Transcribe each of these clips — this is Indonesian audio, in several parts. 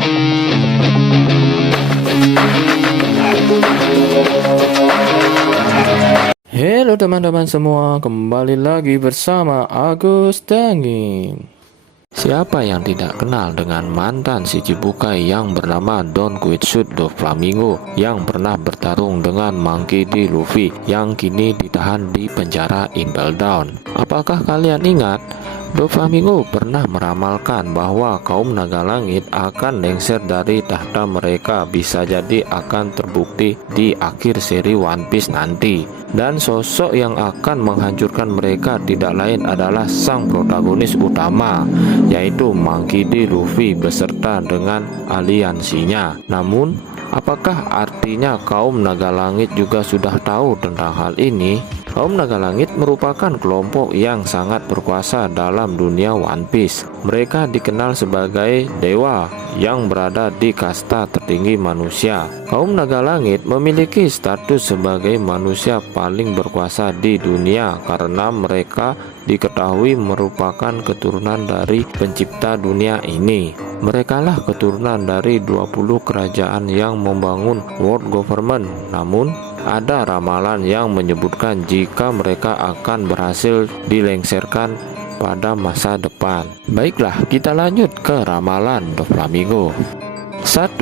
Halo teman-teman semua, kembali lagi bersama Agus Dangin. Siapa yang tidak kenal dengan mantan si Cibukai yang bernama Don Quixote Doflamingo yang pernah bertarung dengan Monkey D. Luffy yang kini ditahan di penjara Impel Down? Apakah kalian ingat? Doflamingo pernah meramalkan bahwa kaum naga langit akan lengser dari tahta mereka, bisa jadi akan terbukti di akhir seri One Piece nanti. Dan sosok yang akan menghancurkan mereka tidak lain adalah sang protagonis utama, yaitu Monkey D. Luffy beserta dengan aliansinya. Namun, apakah artinya kaum naga langit juga sudah tahu tentang hal ini? Kaum naga langit merupakan kelompok yang sangat berkuasa dalam dunia One Piece. Mereka dikenal sebagai dewa yang berada di kasta tertinggi manusia. Kaum naga langit memiliki status sebagai manusia paling berkuasa di dunia karena mereka diketahui merupakan keturunan dari pencipta dunia ini. Merekalah keturunan dari 20 kerajaan yang membangun world government. Namun, ada ramalan yang menyebutkan jika mereka akan berhasil dilengserkan pada masa depan. Baiklah, kita lanjut ke ramalan Doflamingo. 1.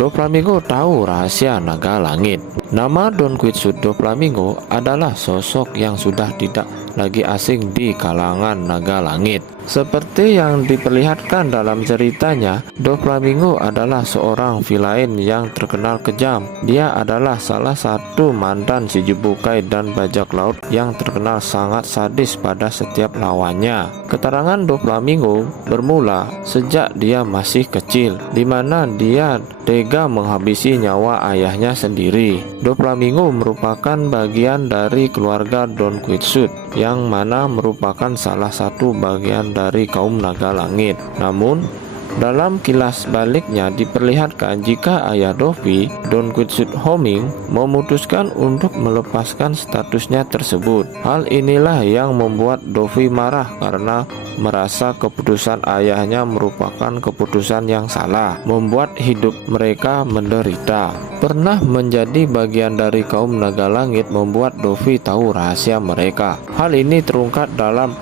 Doflamingo tahu rahasia naga langit. Nama Don Quixote Doflamingo adalah sosok yang sudah tidak lagi asing di kalangan naga langit. Seperti yang diperlihatkan dalam ceritanya, Doflamingo adalah seorang villain yang terkenal kejam. Dia adalah salah satu mantan si Cibukai dan bajak laut yang terkenal sangat sadis pada setiap lawannya. Keterangan Doflamingo bermula sejak dia masih kecil, di mana dia tega menghabisi nyawa ayahnya sendiri. Doflamingo merupakan bagian dari keluarga Don Quixote, yang mana merupakan salah satu bagian dari kaum naga langit. Namun, dalam kilas baliknya diperlihatkan jika ayah Dovi, Don Quixote Homing, memutuskan untuk melepaskan statusnya tersebut. Hal inilah yang membuat Dovi marah karena merasa keputusan ayahnya merupakan keputusan yang salah, membuat hidup mereka menderita. Pernah menjadi bagian dari kaum naga langit membuat Dovi tahu rahasia mereka. Hal ini terungkap dalam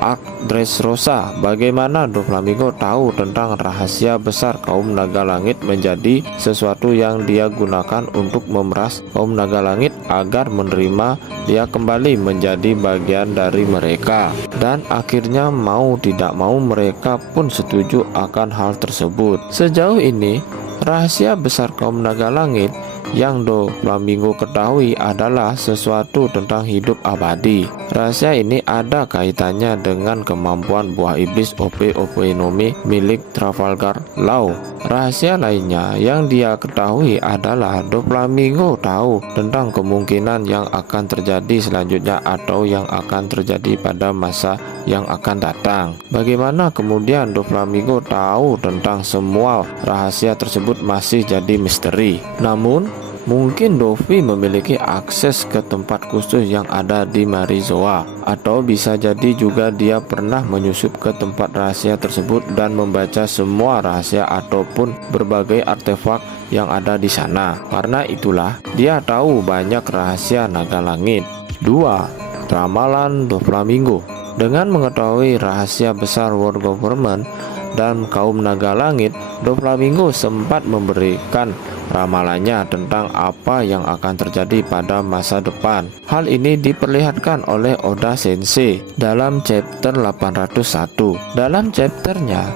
Arc Dressrosa. Bagaimana Doflamingo tahu tentang rahasia besar kaum naga langit menjadi sesuatu yang dia gunakan untuk memeras kaum naga langit agar menerima dia kembali menjadi bagian dari mereka. Dan akhirnya mau tidak mau mereka pun setuju akan hal tersebut. Sejauh ini, rahasia besar kaum naga langit yang Doflamingo ketahui adalah sesuatu tentang hidup abadi. Rahasia ini ada kaitannya dengan kemampuan buah iblis Ope-Ope-Nomi milik Trafalgar Law. Rahasia lainnya yang dia ketahui adalah Doflamingo tahu tentang kemungkinan yang akan terjadi selanjutnya atau yang akan terjadi pada masa yang akan datang. Bagaimana kemudian Doflamingo tahu tentang semua rahasia tersebut masih jadi misteri. Namun, mungkin Dovi memiliki akses ke tempat khusus yang ada di Marizoa, atau bisa jadi juga dia pernah menyusup ke tempat rahasia tersebut dan membaca semua rahasia ataupun berbagai artefak yang ada di sana. Karena itulah dia tahu banyak rahasia naga langit. 2. Ramalan Doflamingo. Dengan mengetahui rahasia besar world government dan kaum naga langit, Doflamingo sempat memberikan ramalannya tentang apa yang akan terjadi pada masa depan. Hal ini diperlihatkan oleh Oda Sensei dalam chapter 801. Dalam chapternya,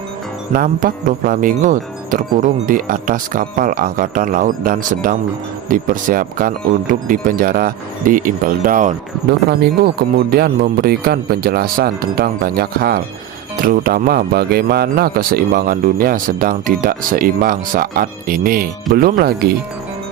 nampak Doflamingo terkurung di atas kapal angkatan laut dan sedang dipersiapkan untuk dipenjara di Impel Down. Doflamingo kemudian memberikan penjelasan tentang banyak hal, terutama bagaimana keseimbangan dunia sedang tidak seimbang saat ini. Belum lagi,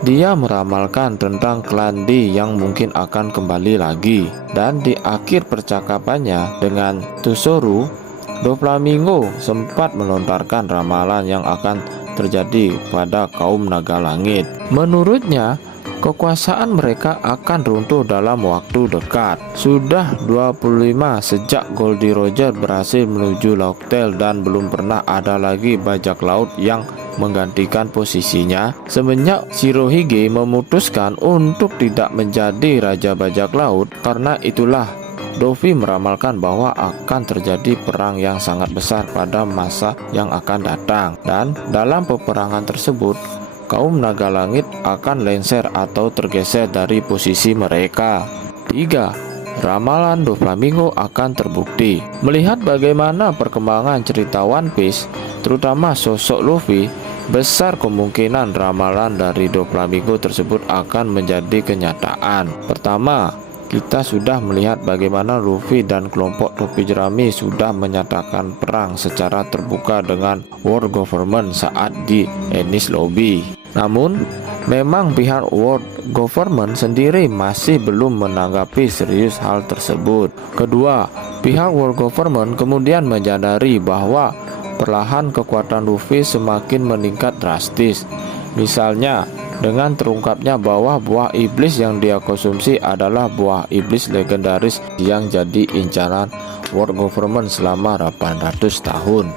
dia meramalkan tentang klan D yang mungkin akan kembali lagi. Dan di akhir percakapannya dengan Tusoru, Doflamingo sempat melontarkan ramalan yang akan terjadi pada kaum naga langit. Menurutnya, kekuasaan mereka akan runtuh dalam waktu dekat. Sudah 25 sejak Goldie Roger berhasil menuju Locktail dan belum pernah ada lagi bajak laut yang menggantikan posisinya semenjak Shirohige memutuskan untuk tidak menjadi Raja Bajak Laut. Karena itulah Luffy meramalkan bahwa akan terjadi perang yang sangat besar pada masa yang akan datang, dan dalam peperangan tersebut kaum naga langit akan lengser atau tergeser dari posisi mereka. 3. Ramalan Doflamingo akan terbukti. Melihat bagaimana perkembangan cerita One Piece, terutama sosok Luffy, besar kemungkinan ramalan dari Doflamingo tersebut akan menjadi kenyataan. Pertama, kita sudah melihat bagaimana Luffy dan kelompok topi jerami sudah menyatakan perang secara terbuka dengan World Government saat di Enies Lobby. Namun, memang pihak World Government sendiri masih belum menanggapi serius hal tersebut. Kedua, pihak World Government kemudian menyadari bahwa perlahan kekuatan Luffy semakin meningkat drastis. Misalnya, dengan terungkapnya bahwa buah iblis yang dia konsumsi adalah buah iblis legendaris yang jadi incaran World Government selama 800 tahun.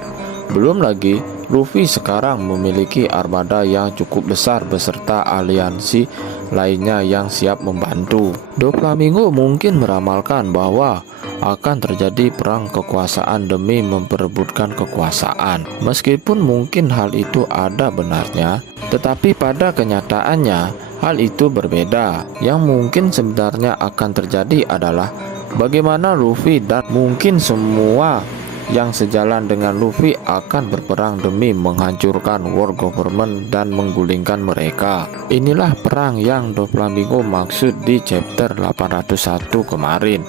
Belum lagi, Luffy sekarang memiliki armada yang cukup besar beserta aliansi lainnya yang siap membantu. Doflamingo mungkin meramalkan bahwa akan terjadi perang kekuasaan demi memperebutkan kekuasaan. Meskipun mungkin hal itu ada benarnya, tetapi pada kenyataannya hal itu berbeda. Yang mungkin sebenarnya akan terjadi adalah bagaimana Luffy dan mungkin semua yang sejalan dengan Luffy akan berperang demi menghancurkan World Government dan menggulingkan mereka. Inilah perang yang Doflamingo maksud di chapter 801 kemarin.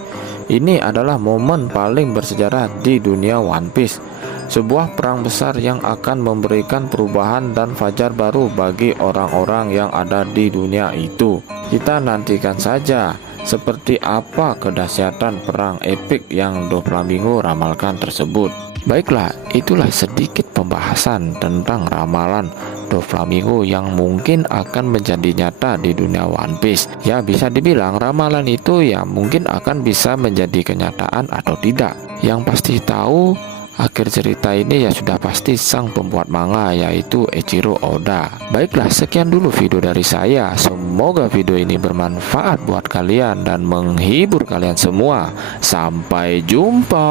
Ini adalah momen paling bersejarah di dunia One Piece. Sebuah perang besar yang akan memberikan perubahan dan fajar baru bagi orang-orang yang ada di dunia itu. Kita nantikan saja seperti apa kedahsyatan perang epik yang Doflamingo ramalkan tersebut. Baiklah, itulah sedikit pembahasan tentang ramalan Doflamingo yang mungkin akan menjadi nyata di dunia One Piece. Ya, bisa dibilang ramalan itu ya mungkin akan bisa menjadi kenyataan atau tidak. Yang pasti tahu akhir cerita ini ya sudah pasti sang pembuat manga, yaitu Eiichiro Oda. Baiklah, sekian dulu video dari saya. Semoga video ini bermanfaat buat kalian dan menghibur kalian semua. Sampai jumpa.